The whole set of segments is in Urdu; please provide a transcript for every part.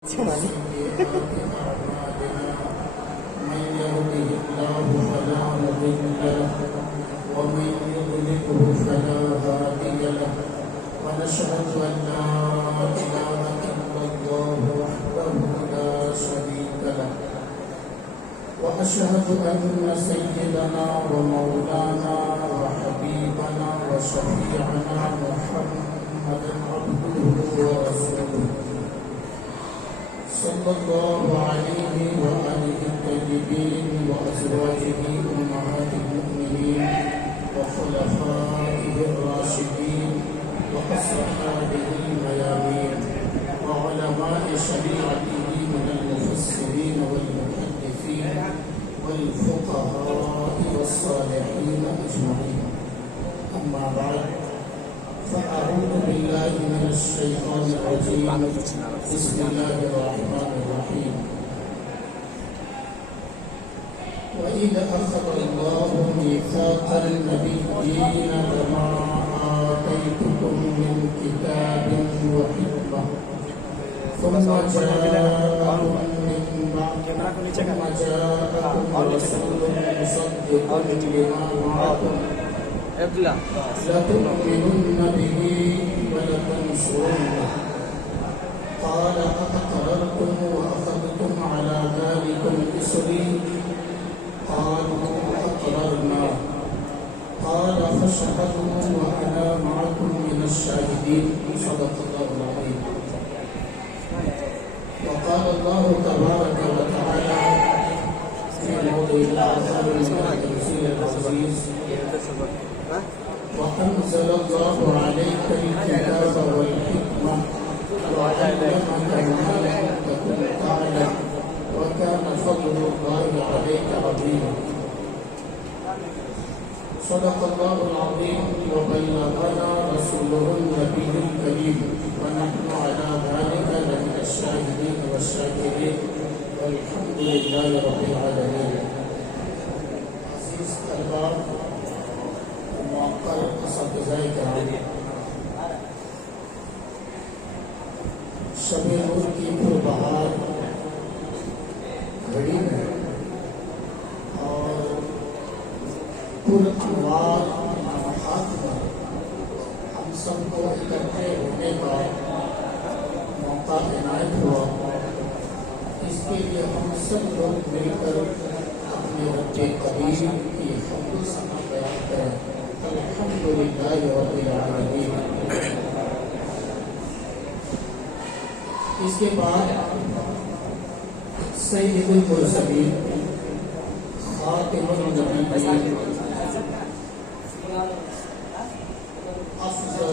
من يهده الله فلا مضل له ومن يضلله فلا هادي له ونشهد أن لا إله إلا الله وحده لا شريك له وأشهد أن سيدنا ومولانا وحبيبنا وشفيعنا محمدا عبده ورسوله صلى الله عليه وآله الطيبين وأزواجه أمهات المؤمنين وخلفائه الراشدين وأصحابه الميامين وعلماء شريعته من المفسرين والمحدثين والفقهاء والصالحين أجمعين. أما بعد فأعوذ بالله من الشيطان الرجيم. بسم الله الرحمن الرحيم. وإذ أخذ الله ميثاق النبيين لما آتيتكم من كتاب وحكمة ثم جاءكم رسول مصدق لما معكم لتؤمنن به ولتنصرنه قال أأقررتم وأخذتم على ذلكم إصري قالوا أقررنا قال فاشهدوا وأنا معكم من الشاهدين. صدق الله العظيم. وقال الله تبارك وتعالى في موضع آخر من التنزيل العزيز وأنزل الله عليك الكتاب والحكمة وعلمك ما لم تكن تعلم وكان فضل الله عليك عظيما. صدق الله العظيم وبلغنا رسوله النبي الكريم ونحن على ذلك لمن الشاهدين والشاكرين والحمد لله رب العالمين. عزیز طلباء معقل اساتذۂ کرام، شب نور کی پربہار گھڑی میں اور پرانوار لمحات میں ہم سب کو اکٹھے ہونے کا موقع عنایت ہوا. اس کے لیے ہم سب لوگ مل کر اپنے رب کریم کی حمد و ثنا بیان کریں. الحمدللہ رب العالمین. اس کے بعد سید المرسلین خاتم النبیین افضل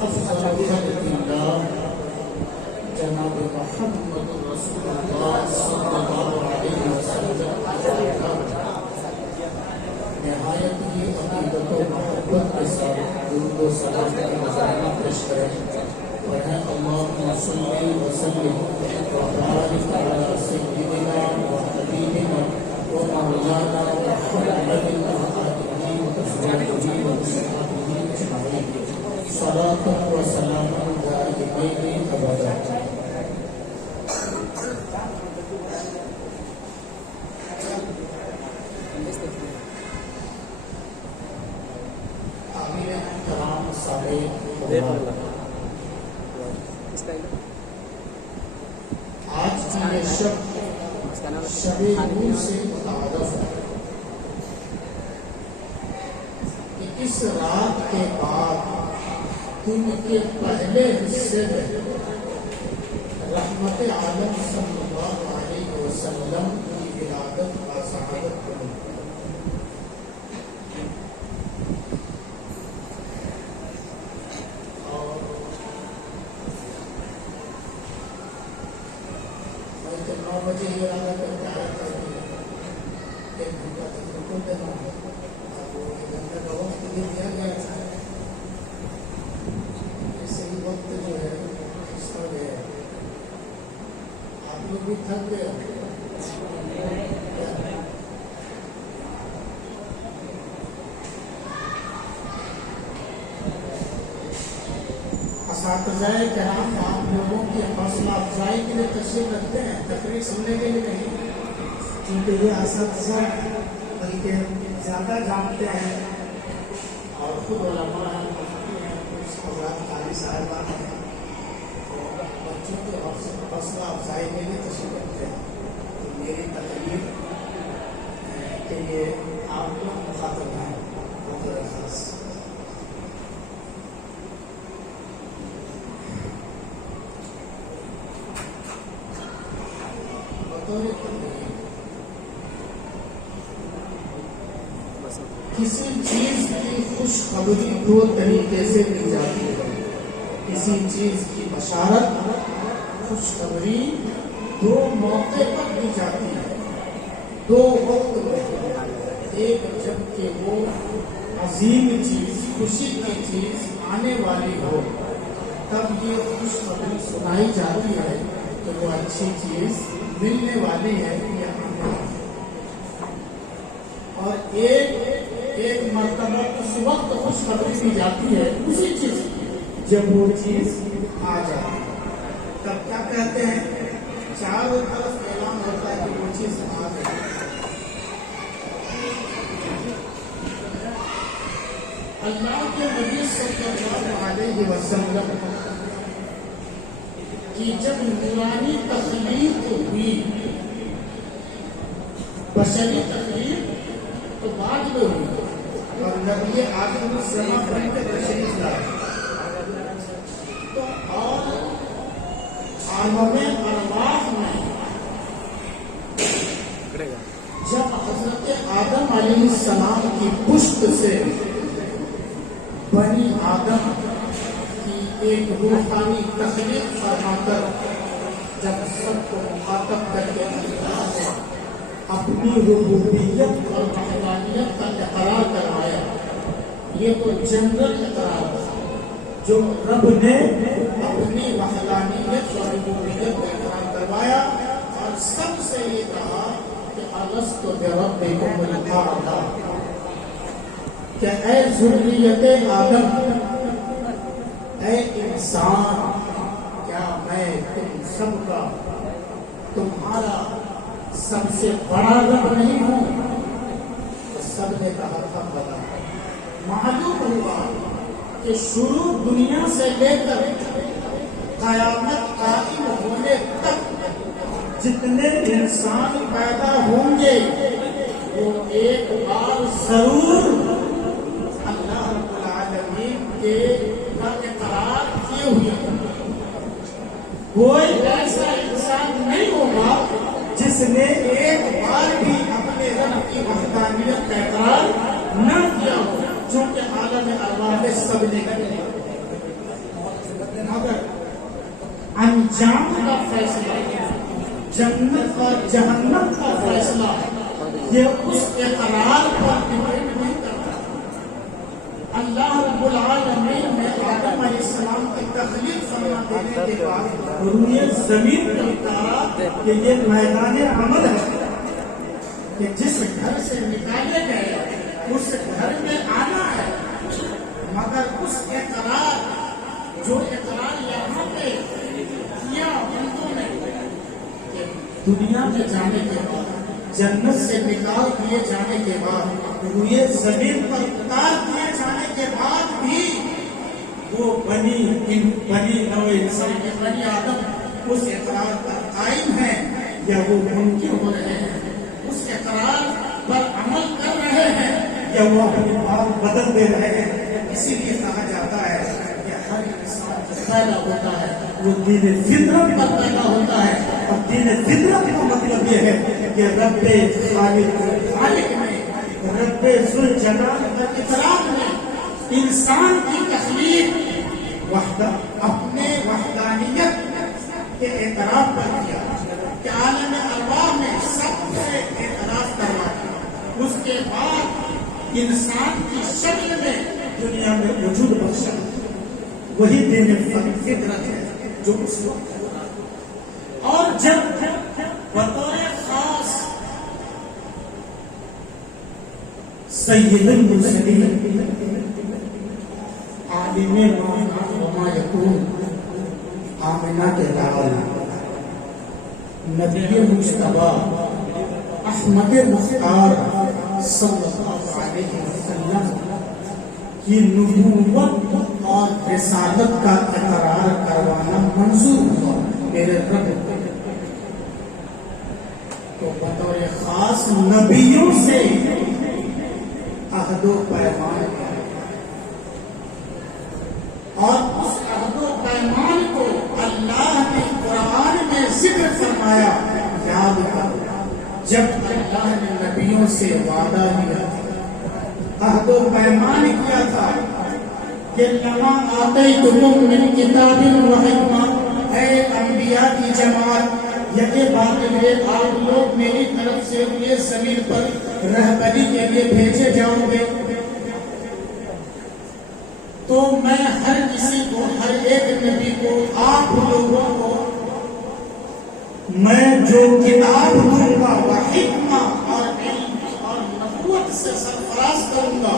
خلق اللہ جناب محمد رسول اللہ صلی اللہ علیہ وسلم نہایت ہی عقیدت و محبت کے ساتھ درود و سلام کا نذرانہ پیش کریں. پڑھیں اللہم صلی وسلم وبارک علی سیدنا وحبیبنا ومولانا محمد وآلہ وصحبہ اجمعین. صلاۃ و سلام دائمین ابدا. آج کی یہ شب نور سے متعارف ہے کہ اس رات کے بعد دن کے پہلے حصے میں رحمت عالم صلی اللہ علیہ وسلم کی ولادت و سعادت بنی. مجھے یہ ارادہ کر کے آیا تھا کہ ایک گھنٹہ تک رکو دینا. اب وہ ایک گھنٹے کا وقت بھی دیا گیا تھا. ایسے ہی وقت جو ہے اس کا گیا. آپ لوگ بھی تھک گئے. اساتذہ کرام آپ لوگوں کی حوصلہ افزائی کے لیے تشریف رکھتے ہیں، تقریر سننے کے لیے نہیں، کیونکہ یہ اساتذہ بلکہ زیادہ جانتے ہیں اور خود علماء ہیں، مفتی ہیں، کچھ حضرات قاری صاحبان ہیں، تو بچوں کی حوصلہ افزائی کے لیے تشریف رکھتے ہیں۔ تو میری تقریر کے لیے آپ لوگ مخاطب ہیں بطور خاص۔ کسی چیز کی خوشخبری دو طریقے سے دی جاتی ہے، کسی چیز کی بشارت خوشخبری دو موقع پر دی جاتی ہے، دو وقت میں۔ ایک جب کہ وہ عظیم چیز، خوشی کی چیز آنے والی ہو تب یہ خوشخبری سنائی جاتی ہے کہ وہ اچھی چیز ملنے والی ہے یا آنے والی ہے۔ اور ایک مرتبہ اس وقت خوشخبری دی جاتی ہے اسی چیز کی جب وہ چیز آ جاتی ہے، تب کیا کہتے ہیں؟ چاروں طرف اعلان ہوتا ہے کہ وہ چیز آ گئی۔ اللہ کے نبی صلی اللہ علیہ وسلم کی جب نورانی تخلیق ہوئی، بشری تخلیق تو بعد میں ہوئی، اور نبی آدم السلام بن کے تشریف لائے، تو اور عالم ارواح میں جب حضرت آدم علیہ السلام کی پشت سے بنی آدم کی ایک روحانی تخلیق فرما کر جب سب کو مخاطب کر کے اپنی ربوبیت اور وحدانیت کا اقرار کروایا، یہ تو جنرل اقرار تھا، جو رب نے اپنی وحدانیت اور ربوبیت کا اقرار کروایا اور سب سے یہ کہا کہ الست بربکم الأعلی، کہ اے ذریت آدم، اے انسان، کیا میں تم سب کا، تمہارا سب سے بڑا رب نہیں ہوں؟ تو سب نے کہا تھا بتا۔ معلوم ہوا کہ شروع دنیا سے لے کر قیامت قائم ہونے تک جتنے انسان پیدا ہوں گے وہ ایک بار ضرور اللہ رب العالمین کے اقرار کیے ہوئے ہیں۔ کوئی ایسا انسان نہیں ہوگا جس نے ایک بار بھی اپنے رب کی وحدانیت کا اقرار نہ کیا ہو، چونکہ عالم ارواح میں سب نے کیا، مگر انجام کا فیصلہ، جنت اور جہنم کا فیصلہ یہ اس اقرار پر ڈپینڈ نہیں کرتا۔ اللہ رب العالمین نے آدم علیہ السلام کی تخلیق فرما دینے کے بعد روئے زمین پہ اتارا کہ یہ میدان عمل ہے کہ جس گھر سے نکالے گئے اس گھر میں آنا ہے، مگر اس اقرار، جو اقرار یہاں پہ کیا بندوں نے کہ دنیا میں جانے کے بعد، جنت سے نکال دیے جانے کے بعد، روئے زمین پر اتار دیے جانے کے بعد بھی وہ بنی نوع انسان کے بنی آدم اس اقرار پر قائم ہے یا وہ منکر ہو رہے ہیں، اس اقرار پر عمل کر رہے ہیں یا وہ اپنی بات بدل دے رہے ہیں۔ اسی لیے کہا جاتا ہے کہ ہر انسان جو پیدا ہوتا ہے وہ دین فطرت پر پیدا ہوتا ہے، اور دین فطرت کا مطلب یہ ہے کہ رب خالق میں، رب ذوالجلال والاکرام نے انسان کی تخلیق اپنے وحدانیت کے اعتراف پر کیا، کہ عالم ارواح میں سب سے اعتراف کروا دیا، اس کے بعد انسان کی شکل میں دنیا میں وجود بخشا۔ وہی دین فطرت ہے جو اس وقت، اور جب بطور خاص سید المرسلین عالم ما کان وما یکون آمنہ کے لال نبی مجتبی احمد مختار صلی اللہ علیہ وسلم کی نبوت اور رسالت کا اقرار کروانا منظور ہوا میرے رب کو۔ تو بطور خاص نبیوں سے عہد و پیمان کیا اور اس عہد و پیمان کو اللہ نے قرآن میں ذکر فرمایا، یاد کرو جب اللہ نے نبیوں سے وعدہ لیا عہد و پیمان کیا تھا کہ لما آتیتکم من کتاب و حکمہ، اے انبیاء کی جماعت یقین بات ہے آپ لوگ میری طرف سے یہ زمین پر رہبری کے لیے بھیجے جاؤ گے، تو میں ہر کسی کو، ہر ایک نبی کو، آپ لوگوں کو میں جو کتاب دوں گا وہ حکمہ اور علم اور نبوت سے سرفراز کروں گا،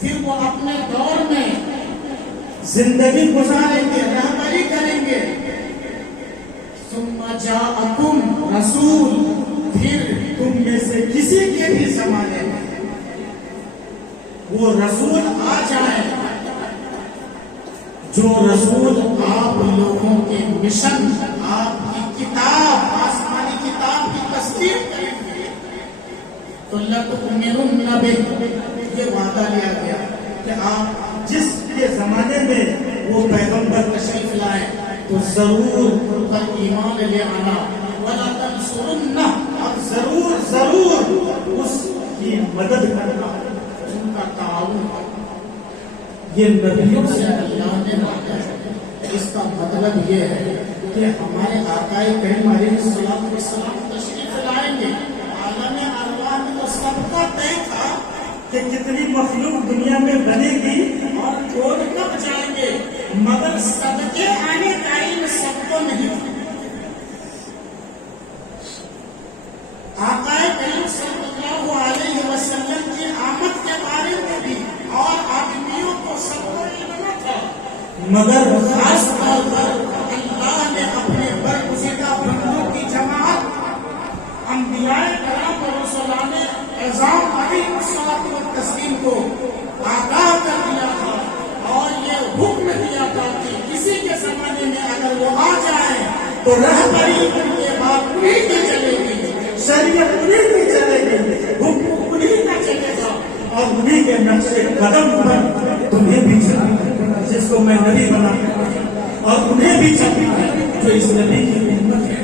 پھر وہ اپنے دور میں زندگی گزاریں گے، رہبری کریں گے۔ ثم جاءکم رسول، پھر تم میں سے کسی کے بھی زمانے میں وہ رسول آ جائیں جو رسول آپ لوگوں کے مشن، آپ کی کتاب، آسمانی کتاب کی تصدیق کریں گے، تو لَتُؤْمِنُنَّ بِهِ، یہ وعدہ لیا گیا کہ آپ جس کے زمانے میں وہ پیغمبر تشریف لائیں تو ضرور ان پر ایمان لے آنا، وَلَا تَنْصُرُنَّهُ، اور ضرور اس کی مدد کرنا، ان کا تعاون کرنا۔ یہ نبیوں سے اللہ نے وعدہ ہے۔ اس کا مطلب یہ ہے کہ ہمارے آقا کریم علیہ السلام تشریف لائیں گے، عالم ارواح میں تو سب کا طے تھا کہ کتنی مخلوق دنیا میں بنے گی اور کون کب جائیں گے، مگر سب کے آنے کا علم سب کو نہیں تھا۔ آقا کریم صلی اللہ علیہ وسلم کی آمد کے بارے میں بھی اور آدمیوں کو سب کو علم نہ تھا، مگر خاص طور پر اللہ نے اپنے برگزیدہ بندوں کی جماعت انبیاء کرام و رسولان اعظام علیہ الصلوۃ والتسلیم کو آگاہ کر دیا تھا اور یہ حکم دیا تھا کہ کسی کے زمانے میں اگر وہ آ جائیں تو رہبری ان کے بعد انہیں کی چلے گی، شریعت انہیں کی چلے گی، حکم انہیں کا چلے گا، اور انہیں کے نقش قدم پر تمہیں بھی چلنا، جس کو میں نبی بنا اور انہیں بھی چلنا جو اس نبی کی امت ہے،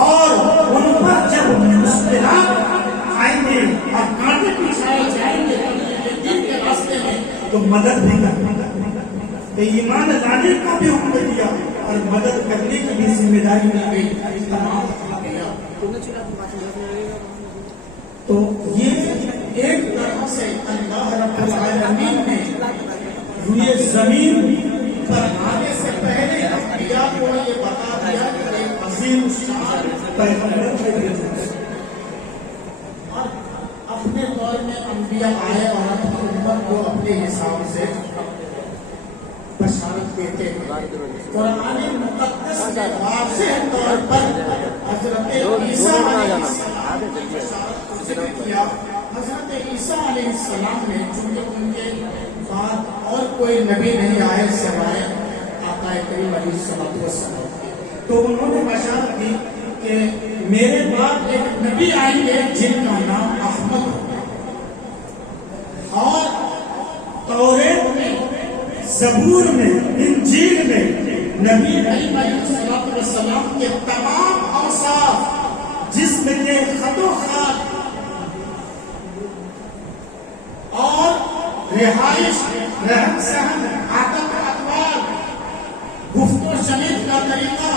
اور ان پر جب مشکلات آئیں گے اور کانٹے بچھائے جائیں گے دین کے راستے میں تو مدد بھی کرنا، کہ ایمان لانے کا بھی حکم دیا اور مدد کرنے کی بھی ذمہ داری دی گئی تمام۔ تو یہ ایک طرح سے اللہ رب العالمین نے یہ زمین پر آنے سے پہلے انبیاء کو یہ بتا دیا کہ ایک عظیم شان پیغمبر ہے، اور اپنے دور میں انبیاء آئے اور اپنی امت کو اپنے حساب سے بشارت دیتے ہیں۔ قرآن مقدس میں واضح طور پر حضرت عیسیٰ علیہ السلام کی بشارت کو ذکر کیا۔ حضرت عیسیٰ علیہ السلام نے، چونکہ ان کے بعد اور کوئی نبی نہیں آئے سوائے آقا کریم علیہ السلام، تو انہوں نے بشارت دی کہ میرے بعد ایک نبی آئیں گے جن کا نام احمد ہوگا، اور توریت میں، زبور میں، انجیل میں نبی کریم علیہ السلام کے تمام اوصاف، جسم کے خط و خط اور رہائش، رہن سہن، عادت و اطوار، گفت و شنید کا طریقہ،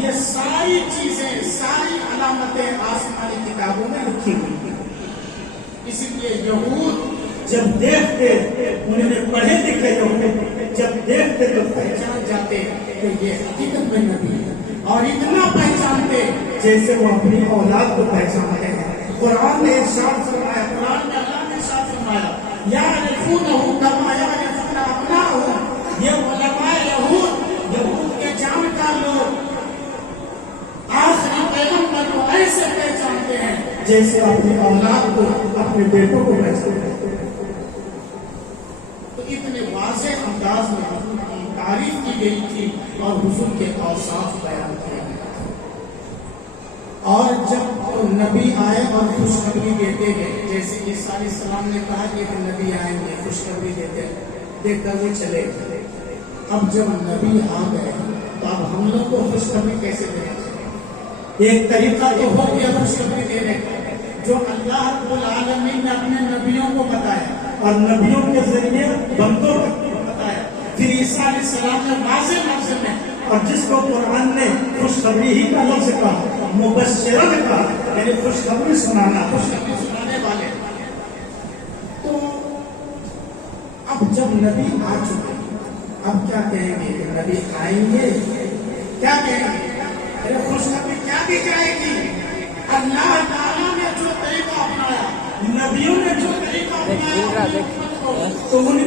یہ ساری چیزیں، ساری علامتیں آسمانی کتابوں میں لکھی ہوئی ہیں۔ اسی لیے یہود جب دیکھتے، انہوں نے پڑھے لکھے لوگ جب دیکھتے تو پہچان جاتے کہ یہ حقیقت میں نبی ہے، اور اتنا پہچانتے جیسے وہ اپنی اولاد کو پہچانتے ہیں۔ قرآن نے ارشاد فرمایا، قرآن میں اللہ نے ارشاد فرمایا، یعرفونہ کما یعرفون ابناءہم، یہ علماء یہود کرتے ہیں جیسے اپنی اولاد کو اپنے بیٹوں کو بیچتے ہیں۔ تو اتنے واضح انداز میں حضور کی تعریف کی گئی تھی اور حضور کے اوصاف بیان کیے گئے تھے۔ اور جب نبی آئے اور خوشخبری دیتے گئے، جیسے عیسیٰ علیہ السلام نے کہا کہ ایک نبی آئیں گے خوشخبری دیتے، دیکھ کر وہ چلے گئے۔ اب جب نبی آ گئے تو اب ہم لوگ کو خوشخبری کیسے دینا چاہیے؟ ایک طریقہ تو ہو گیا خوشخبری دینے کا جو اللہ رب العالمین نے اپنے نبیوں کو بتایا اور نبیوں کے ذریعے بندوں کو بتایا، پھر عیسیٰ علیہ السلام نے واضح لفظ میں، اور جس کو قرآن نے خوشخبری ہی کا لفظ کہا، مبشرہ کہا، یعنی خوشخبری سنانا، خوشخبری سنانے والے۔ تو اب جب نبی آ چکے، اب کیا کہیں گے کہ نبی آئیں گے؟ کیا کہیں گے؟ ارے خوشخبری کیا دی جائے گی؟ اللہ تعالیٰ نے جو طریقہ اپنایا، نبیوں نے جو طریقہ اپنایا، تو ان کی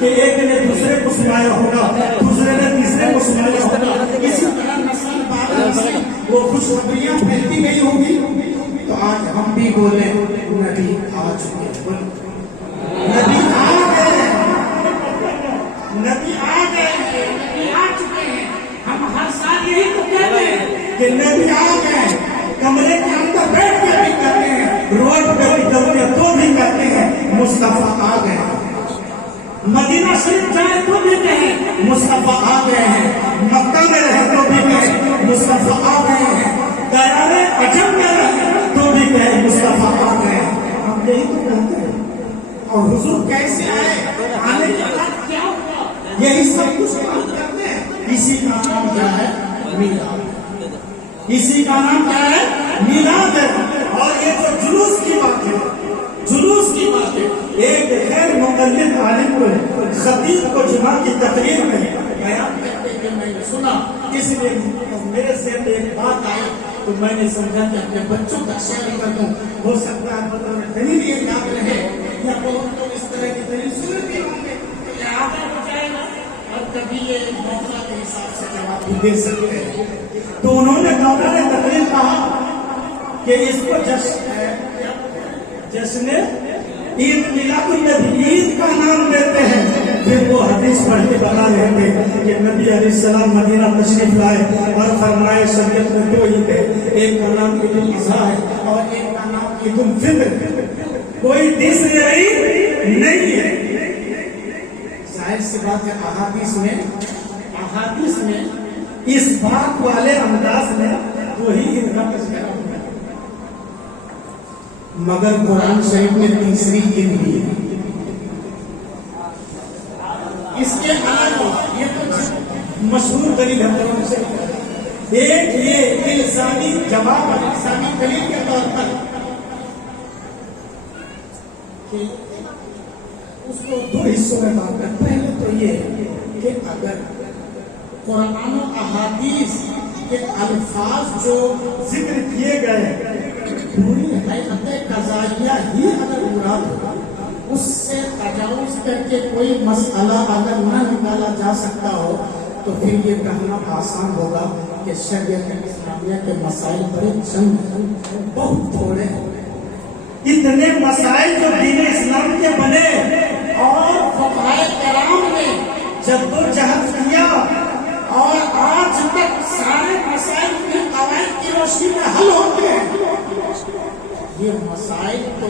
کہ ایک نے دوسرے کو سنایا ہوگا، دوسرے نے تیسرے کو سنایا ہوگا، اسی طرح نسل بعد نسل وہ خوشخبریاں پھیلتی گئی ہوگی۔ تو آج ہم بھی بولیں نبی آ چکے، نبی آ گئے، نبی آ گئے، نبی آ چکے ہیں۔ ہم ہر سال یہی تو کہتے ہیں کہ نبی آ گئے، کمرے کے اندر بیٹھ کے بھی کہتے ہیں، روڈ پہ بھی چلتے ہیں تو بھی کہتے ہیں مصطفیٰ آ گئے ہیں۔ مدینہ شریف جائے تو بھی کہیں مصطفیٰ آ گئے ہیں، مکہ میں رہے تو بھی کہیں مصطفیٰ آ گئے ہیں، دیار عجم میں رہے تو بھی کہیں مصطفیٰ آ گئے ہیں۔ ہم یہی تو کہتے ہیں۔ اور حضور کیسے آئے، آنے کے بعد کیا ہوا، یہی سب کچھ بات کرتے ہیں۔ اسی کا نام کیا ہے؟ میلاد۔ اسی کا نام کیا ہے؟ میلاد ہے۔ اور یہ جو جلوس کی بات ہے، جلوس کی بات ہے، ایک غیر مقلد عالم کو، خطیب کو جمعہ کی تقریر میں بیان کرتے کہ میں نے سنا، اس لیے میرے ذہن میں ایک بات آئی تو میں نے سمجھا کہ اپنے بچوں کا شیئر کر دوں، ہو سکتا ہے بطور دلیل یہ یاد رہے، یا بہت لوگ اس طرح کی دلیل سن بھی ہوں گے تو یہ آگے ہو جائے گا اور کبھی یہ موقع کے حساب سے جواب بھی دے سکتے ہیں۔ تو انہوں نے دورہ تقریر کہا کہ اس کو جشن عید میلاد النبی، عید کا نام دیتے ہیں۔ پھر وہ حدیث پڑھ کے بتا رہے تھے کہ نبی علیہ السلام مدینہ تشریف لائے اور فرمائے شریعت میں دو عید ہے، ایک کا نام عید الاضحیٰ ہے اور ایک کا نام عید الفطر، کوئی تیسری عید نہیں ہے۔ ظاہر سی بات ہے، احادیث میں اس بات والے انداز میں وہی عید کا تذکرہ ہوتا ہے، مگر قرآن شریف میں تیسری عید بھی ہے۔ اس کے علاوہ یہ تو مشہور دلیل ہے قرآن شریف، ایک یہ الزامی جواب ہے، الزامی دلیل کے طور پر کہ اس کو دو حصوں میں بات کرتے ہیں۔ پہلے تو یہ کہ اگر قرآن و احادیث کے الفاظ جو ذکر کیے گئے پوری حقیقت قضائیہ ہی اگر مراد ہو، اس سے تجاوز کر کے کوئی مسئلہ اگر نہ نکالا جا سکتا ہو تو پھر یہ کہنا آسان ہوگا کہ شریعت اسلامیہ کے مسائل بڑے چند بہت تھوڑے ہیں۔ اتنے مسائل جو دین اسلام کے بنے اور فقہائے کرام نے جدوجہد کیا اور آج تک سارے مسائل کے قواعد کی روشنی میں حل ہوتے ہیں۔ یہ مسائل تو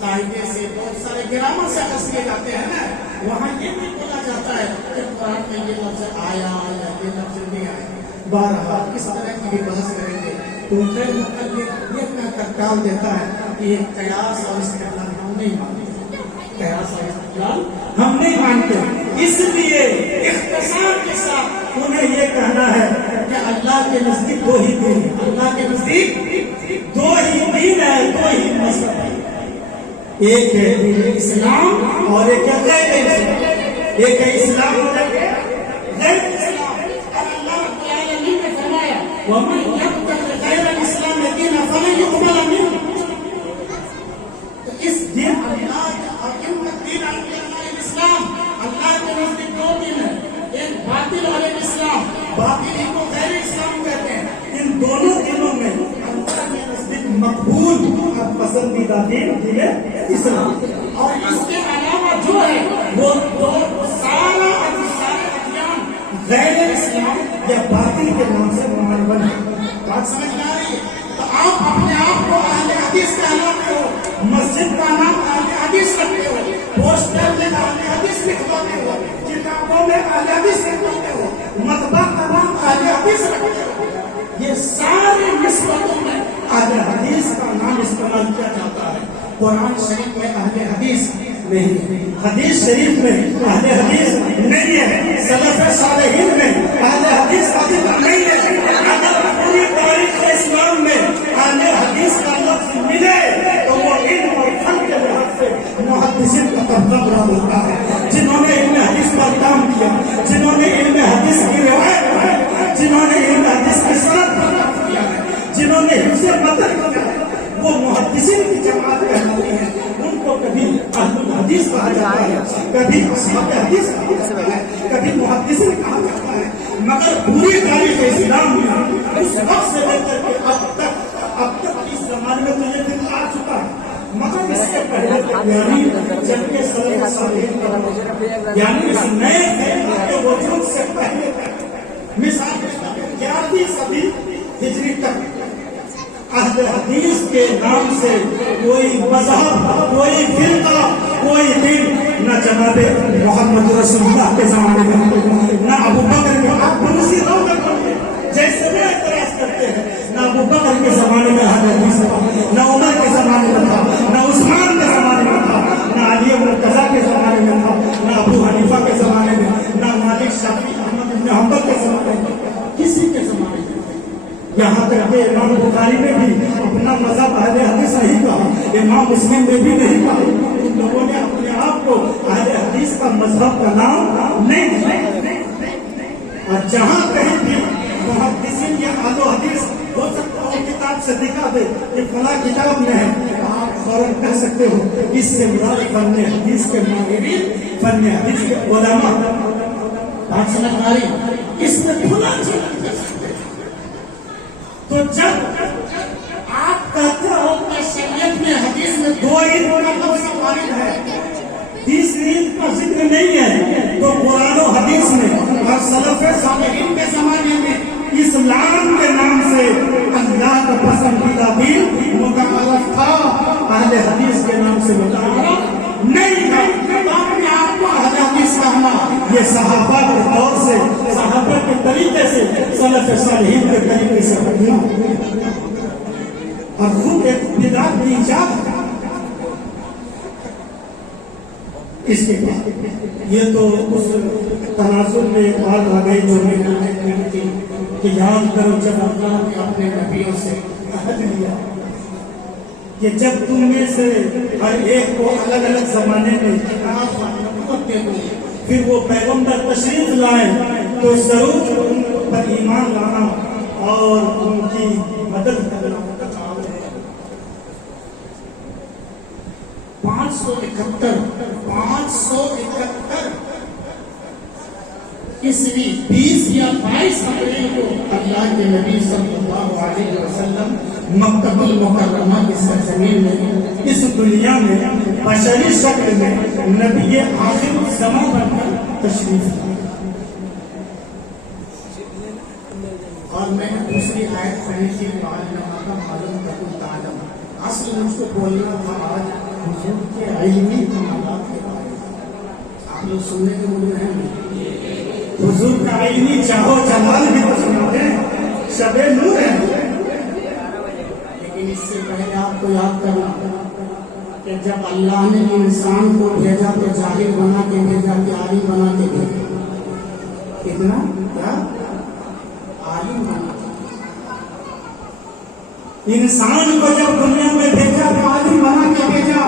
قاعدے سے بہت سارے گرامر سے اخذ کیے جاتے ہیں نا، وہاں یہ نہیں بولا جاتا ہے کہ قرآن میں یہ لفظ آیا یا یہ لفظ نہیں آیا۔ بہرحال کس طرح کی بھی بحث کریں گے تو خیر مقلد یہ کہہ کر ٹال دیتا ہے کہ یہ قیاس اور استدلال ہم نہیں مانتے، قیاس اور استدلال ہم نہیں مانتے۔ اس لیے اختصار کے ساتھ انہیں یہ کہنا ہے کہ اللہ کے نزدیک دو ہی دین ہے، اللہ کے نزدیک دو ہی دین ہے، دو ہی مذہب ہے، ایک ہے دین اسلام اور ایک ہے غیر اسلام، ایک ہے اسلام اور ایک ہے غیر اسلام۔ اور اللہ رب العالمین نے فرمایا وَمَن يَبْتَغِ غَيْرَ الْإِسْلَامِ دِينًا فَلَن يُقْبَلَ مِنْهُ۔ تو اس دین اللہ اور دین الاسلام، اللہ کے نزدیک دو دین ہے، ایک باطل اور ایک اسلام۔ باطل کو غیر اسلام کہتے ہیں، ان فلا دین دین اسلام. اور اس کے علاوہ جو ہے وہ سارا ادیان غیر اسلام یا باطل کے نام سے منعقد ہے. بات سمجھ میں آ رہی ہے؟ تو آپ اپنے آپ کو اہل حدیث کہلاتے ہو، مسجد کا نام اہل حدیث رکھتے ہو، پوسٹر میں اہل حدیث لکھواتے ہو، کتابوں میں اہل حدیث لکھواتے ہو، مطبع کا نام اہل حدیث رکھتے ہو. یہ ساری نسبتوں میں اہل حدیث کا نام استعمال کیا جاتا ہے. قرآن شریف میں اہل حدیث نہیں ہے، حدیث شریف میں اہل حدیث نہیں ہے، سلف صالحین میں اہل حدیث کا ذکر نہیں ہے. اگر پوری تاریخ اسلام میں اہل حدیث کا لفظ ملے تو وہ علم اور فن کے لحاظ سے محدثین کا طبقہ مراد ہوتا ہے، جنہوں نے علم حدیث پر کام کیا، جنہوں نے علم حدیث کی روایت ہے، جنہوں نے علم حدیث کی سند پر کام کیا ہے، جنہوں نے حفظ متن کیا ہے، وہ محدثین کی جماعت کہلاتی ہے. ان کو کبھی اہل الحدیث کہا جاتا ہے، کبھی اصحاب حدیث کہا جاتا ہے، کبھی محدثین کہا جاتا ہے. مگر پوری تاریخ اسلام میں اس وقت سے لے کر کے اب تک اس زمانے میں تو یہ دن آ چکا ہے، مگر اس سے پہلے یعنی جبکہ سلف صالحین کا یعنی اس نئے خلیفہ کے وجود سے پہلے مثال کے طور پر 11ویں صدی ہجری تک اہل حدیث کے نام سے کوئی مذہب، کوئی فرقہ، کوئی دین نہ جناب محمد رسول اللہ کے زمانے میں، نہ ابو بکر کے. آپ دوسری رو میں پڑھتے جیسے میں اعتراض کرتے ہیں، نہ ابو بکر کے زمانے میں اہل حدیث تھا، نہ عمر کے زمانے میں تھا، نہ عثمان کے زمانے میں تھا، نہ علی مرتضیٰ کے زمانے میں تھا، نہ ابو حنیفہ کے زمانے میں، نہ مالک شافعی احمد بن حنبل کے زمانے میں، کسی کے زمانے میں. یہاں تک کہ امام بخاری نے بھی اپنا مذہب اہل حدیث نہیں کہا، امام مسلم نے بھی نہیں کہا. ان لوگوں نے اپنے آپ کو اہل حدیث کا مذہب کا نام نہیں دیا. اور جہاں کہیں بھی محدثین یا اہل حدیث ہو سکتا ہو کتاب سے دکھا دے کہ فلاں کتاب میں ہے، آپ فوراً کہہ سکتے ہو اس سے مراد فن حدیث کے ماہرین، فن حدیث کے علماء. بات سمجھ میں آ رہی؟ اس میں کھلا چیز کر سکتے. تو جب آپ کہتے ہو کہ شریعت میں حدیث میں 2 عید کا لفظ وارد ہے، تیسری عید کا ذکر نہیں ہے، تو قرآن و حدیث میں اور سلف صالحین کے زمانے میں اسلام کے نام سے اللہ کا پسندیدہ دین متعارف تھا، اہل حدیث کے نام سے متعارف نہیں تھا. آپ کو اہل حدیث کہنا یہ صحابہ کے دور سے، صحابہ کے طریقے سے، سلف صالحین کے طریقے سے ہٹنا اور خود ایک بدعت کی ایجاد. اس کے بعد یہ تو اس تناظر میں ایک بات آ گئی جو میں کہنے تھی کہ یاد کرو جب اللہ نے اپنے نبیوں سے عہد لیا کہ جب تم میں سے ہر ایک کو الگ الگ زمانے میں کتاب اور نبوت دے دو، پھر وہ پیغمبر تشریف لائیں تو ضرور ان پر ایمان لانا اور ان کی مدد کرنا. 571 عیسوی 20 یا 22 اپریل کو اللہ کے نبی صلی اللہ علیہ وسلم مکہ المکرمہ کی سرزمین میں اس دنیا میں بشری شکل میں نبی آخر الزمان بن کر تشریف لائے. اور میں دوسری آیت پڑھی تھی معلوم تکن تعلم. اصل مجھ کو بولنا تھا آج حضور کے علمی کمالات کے بارے میں. آپ لوگ سننے کے موڈ میں ہیں؟ حضور کا علمی چاہو جمال بھی تو سناتے ہیں، شب نور ہے. لیکن اس سے پہلے آپ کو یاد کرنا کہ جب اللہ نے انسان کو بھیجا تو جاہل بنا کے بھیجا کہ عالم بنا کے بھیجا. کتنا کیا عالم بنا کے. انسان کو جب دنیا میں بھیجا تو عالم بنا کے بھیجا.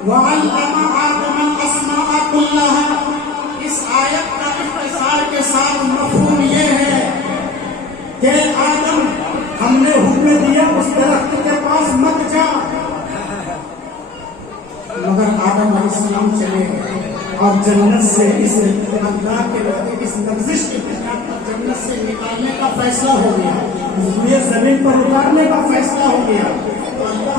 وَعَلَّمَ آدَمَ الْأَسْمَاءَ كُلَّهَا. اس آیت کا اختصار کے ساتھ مفہوم یہ ہے کہ آدم ہم نے حکم دیا اس درخت کے پاس مت جا، مگر آدم علیہ السلام چلے گئے اور جنت سے اس اللہ کے وعدے اس لفظ کے بنیاد پر جنت سے نکالنے کا فیصلہ ہو گیا، یہ زمین پر اتارنے کا فیصلہ ہو گیا. تو اللہ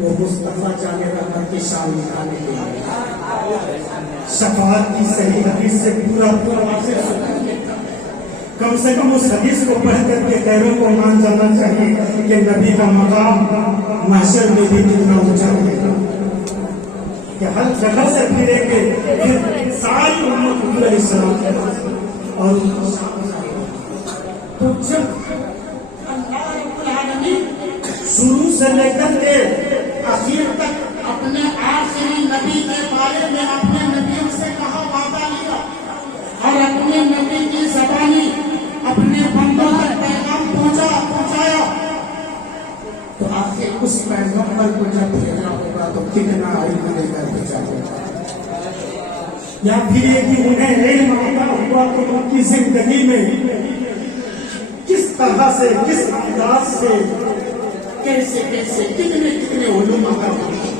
وہ مصطفیٰ جانے رحمت کی شان دکھانے کے لیے شفاعت کی صحیح حدیث سے پورا واضح سنا ہے۔ کم سے کم اس حدیث کو پڑھ کر کے غیروں کو مان جانا چاہیے کہ نبی کا مقام محشر میں بھی کتنا اونچا ہے کہ ہر جگہ سے پھریں گے پھر ساری امت حضور علیہ السلام کے پاس اور تو جب اللہ رب العالمین شروع سے لے کر کے آخر تک اپنے آخری نبی کے بارے میں اپنے نبیوں سے کہا وعدہ لیا اور اپنے نبی کی زبانی اپنے بندوں تک پیغام پہنچایا، تو آخر اس پیغمبر کو جب بھیجا ہوگا تو کتنا علم لے کر بھیجا ہوگا، یا پھر یہ کہ انہیں علم عطا ہوا کہ ان کی زندگی میں کس طرح سے کس انداز سے کیسے کتنے علوم عطا ہوئے۔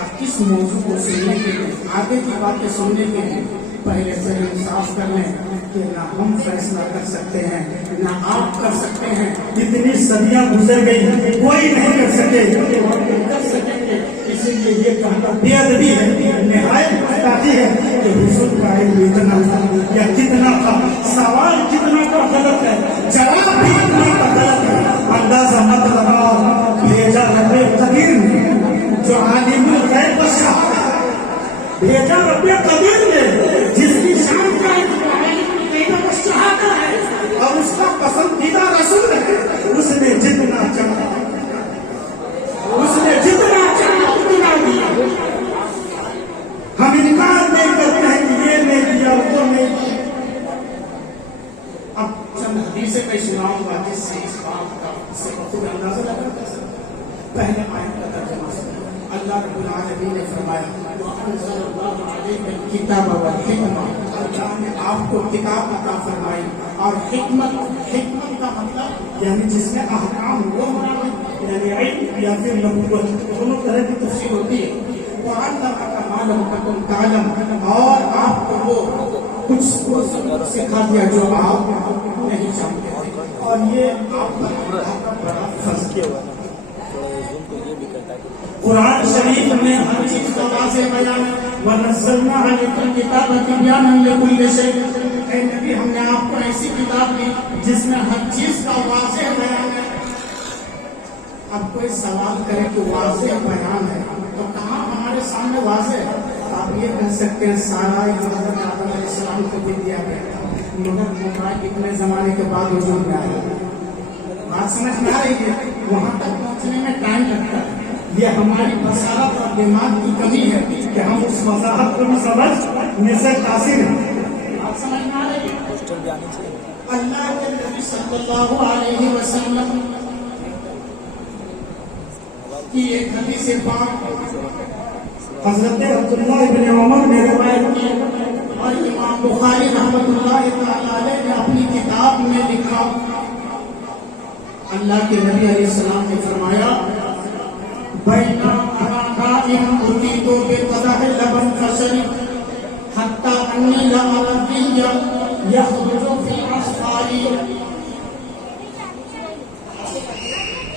آپ کس موضوع کو سننے کے لیے، آگے کی باتیں سننے کے لیے پہلے سے انصاف کر لیں کہ نہ ہم فیصلہ کر سکتے ہیں نہ آپ کر سکتے ہیں، اتنی صدیاں گزر گئی کوئی نہیں کر سکے، کر سکیں گے۔ اسی لیے یہ کہنا بے ادبی ہے، نہایت گستاخی ہے کہ حضور کا علم اتنا تھا یا کتنا تھا، سوال کتنا کا غلط ہے، جواب بھی اتنا کا غلط ہے۔ اندازہ مت لگاؤ، بھیجا رب قدیر نے جو عالم الغیب و شہادت ہے، بھیجا رب قدیر نے جس کی شان کا عالم الغیب و شہادت ہے اور اس کا پسندیدہ رسول ہے، اس نے جتنا چاہا اتنا دیا۔ ہم انکار نہیں کرتے ہیں کہ یہ نہیں دیا وہ نہیں دیا۔ اب چند حدیثیں میں سناؤں گا جس سے اس بات کا خود اندازہ لگا سکتے۔ پہلے آیت کا ترجمہ سنیں۔ اللہ رب العالمین نے فرمایا وَأَنزَلَ اللَّهُ عَلَيْكَ الْكِتَابَ وَالْحِكْمَةَ، اللہ نے آپ کو کتاب عطا فرمائی اور حکمت کا مطلب یعنی جس میں احکام وہ مراد یعنی علم یا پھر نبوت دونوں طرح کی تفسیر ہوتی ہے۔ وَعَلَّمَكَ مَا لَمْ تَكُنْ تَعْلَمْ، اور آپ کو وہ کچھ سکھا دیا جو آپ نہیں جانتے تھے، اور یہ آپ کا بڑا فضل ہے۔ قرآن شریف میں ہر چیز کا واضح بیان ہے۔ وَنَزَّلْنَا عَلَيْكَ الْكِتَابَ تِبْيَانًا لِكُلِّ شَيْءٍ، اے نبی ہم نے آپ کو ایسی کتاب دی جس میں ہر چیز کا واضح بیان ہے۔ اب کوئی سوال کرے کہ واضح بیان ہے تو کہاں ہمارے سامنے واضح ہے؟ آپ یہ کہہ سکتے ہیں سارا حضرت آدم علیہ السلام کو بھی دیا گیا تھا، مگر موبائل اتنے زمانے کے بعد وجود میں آیا۔ بات سمجھ میں آ رہی ہے؟ وہاں تک پہنچنے میں ٹائم لگتا ہے۔ یہ ہماری بصارت اور دماغ کی کمی ہے کہ ہم اس وضاحت کو بھی سمجھ میں سے قاصر ہیں۔ بات سمجھ میں آ رہی ہے؟ اللہ کے نبی صلی اللہ علیہ وسلم کی ایک حدیث پاک حضرت عبداللہ ابن عمر نے روایت کی اور امام بخاری رحمۃ اللہ تعالی علیہ نے اپنی کتاب میں لکھا، اللہ کے نبی علیہ السلام نے فرمایا بین انا نائم اتیت بقدح لبن فشرب حتی انی لأری الدی یخرج فی اصفاری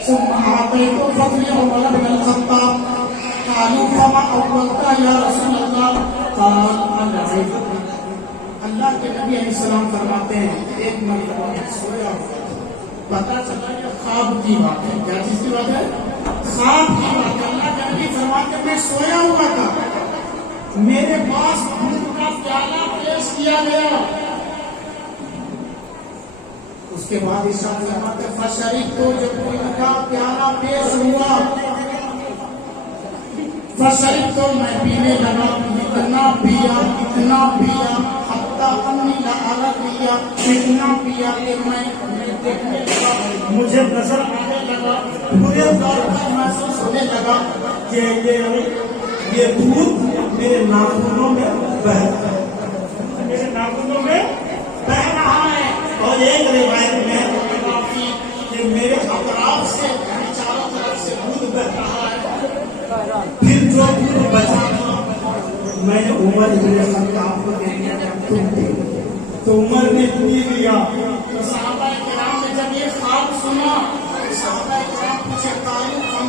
ثم اعطیت فضل عمر بن الخطاب قالوا فما اولت یا رسول اللہ قال العلم۔ اللہ کے نبی علیہ السلام فرماتے ہیں ایک مرتبہ سویا ہوا، پتا چلا کہ خواب کی بات ہے۔ کیا چیز کی بات ہے؟ خواب کی بات ہے۔ اللہ کے نبی فرماتے ہیں میں سویا ہوا تھا، میرے پاس دودھ کا پیالہ پیش کیا گیا، اس کے بعد ارشاد فرماتے ہیں فشربت، جب دودھ کا پیالہ پیش ہوا فشربت، میں پینے لگا، اتنا پیا حتی انی لأری، اتنا پیا کہ میں دیکھنے لگا، مجھے نظر آنے لگا، پورے طور پر محسوس ہونے لگا کہ یہ دودھ میرے ناخنوں میں بہ رہا ہے، میرے ناخنوں میں بہ رہا ہے، اور ایک روایت میں کہ میرے اطراف سے چاروں طرف سے دودھ بہ رہا ہے۔ پھر جو دودھ بچا میں نے عمر بن خطاب کو دے دیا تم پی، تو عمر نے پی لیا۔ تو صحابہ کرام نے جب یہ خواب سنا، صحابہ کرام پوچھے قالوا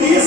30